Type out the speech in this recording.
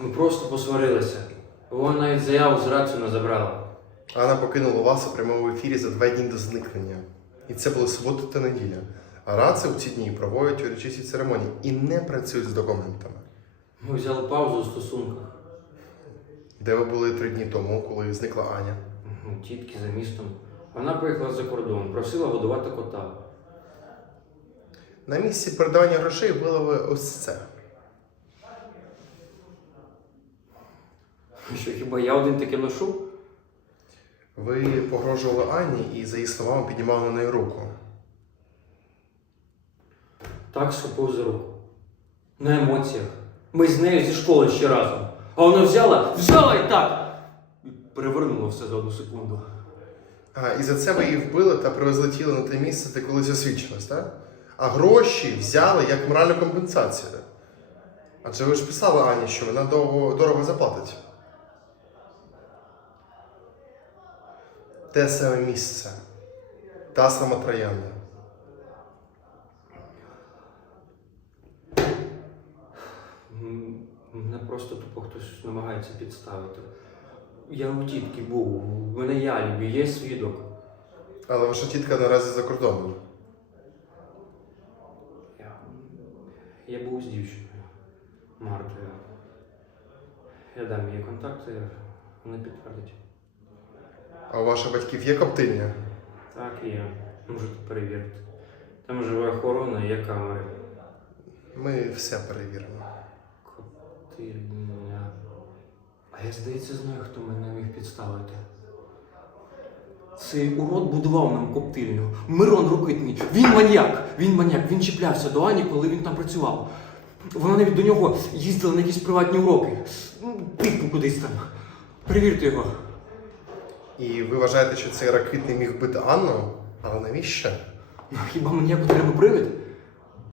Ми просто посварилися. Вона навіть заяву з рацію не забрала. Анна покинула вас у прямому ефірі за два дні до зникнення. І це були субота та неділя. А раци у ці дні проводять урочисті церемонії і не працюють з документами. Ми взяли паузу у стосунках. Де ви були три дні тому, коли зникла Аня? У Тітки за містом. Вона поїхала за кордон, просила годувати кота. На місці передавання грошей вилили ось це. Що хіба я один таке ношу? Ви погрожували Анні і, за її словами, піднімали на неї руку. Так схопив за руку. На емоціях. Ми з нею зі школи ще разом. А вона взяла, взяла і так. І перевернула все за одну секунду. А, і за це ви її вбили та привезли тіло на те місце, де колись освідчилось, так? А гроші взяли як моральну компенсацію. Адже ви ж писали Ані, що вона дорого, дорого заплатить. Те саме місце. Та сама троянда. Мене просто тупо хтось намагається підставити. Я у тітки був, в мене є алібі, є свідок. Але ваша тітка наразі за кордоном. Я, я був з дівчиною Мартою. Я дам їй контакти, вона підтвердить. А у ваших батьків є коптильня? Так, є. Можете перевірити. Там живе охорона, є камери. Ми все перевіримо. Котильня. А я, здається, знаю, хто мене міг підставити. Цей урод будував нам коптильню. Мирон Рокитний. Він маньяк. Він маньяк. Він чіплявся до Ані, коли він там працював. Вона навіть до нього їздила на якісь приватні уроки. Ну, Типу кудись там. Перевірте його. І ви вважаєте, що цей ракитний міг бити Анну? Але навіщо? Ну, Хіба мені треба привид?